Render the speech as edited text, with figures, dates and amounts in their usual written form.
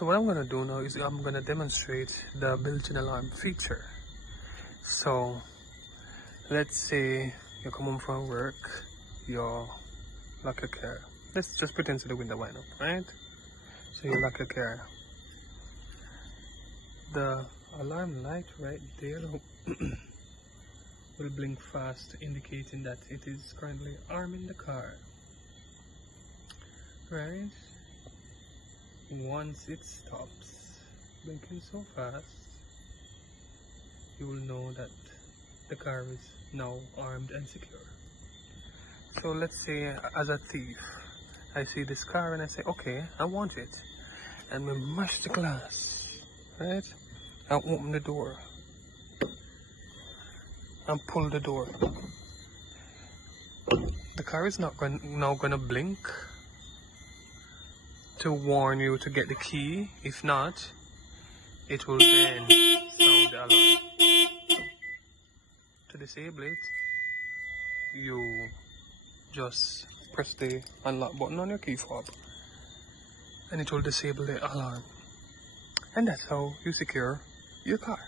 So what I'm gonna do now is I'm gonna demonstrate the built-in alarm feature. So let's say you're coming from work, you lock your car. Let's just pretend to the window wind up, right? So you lock your car. The alarm light right there will blink fast, indicating that it is currently arming the car. Right? Once it stops blinking so fast, you will know that the car is now armed and secure. So let's say as a thief, I see this car and I say, okay, I want it. And we mash the glass, right? And open the door. And pull the door. The car is now gonna blink to warn you to get the key. If not, it will then sound the alarm. To disable it, you just press the unlock button on your key fob and it will disable the alarm. And that's how you secure your car.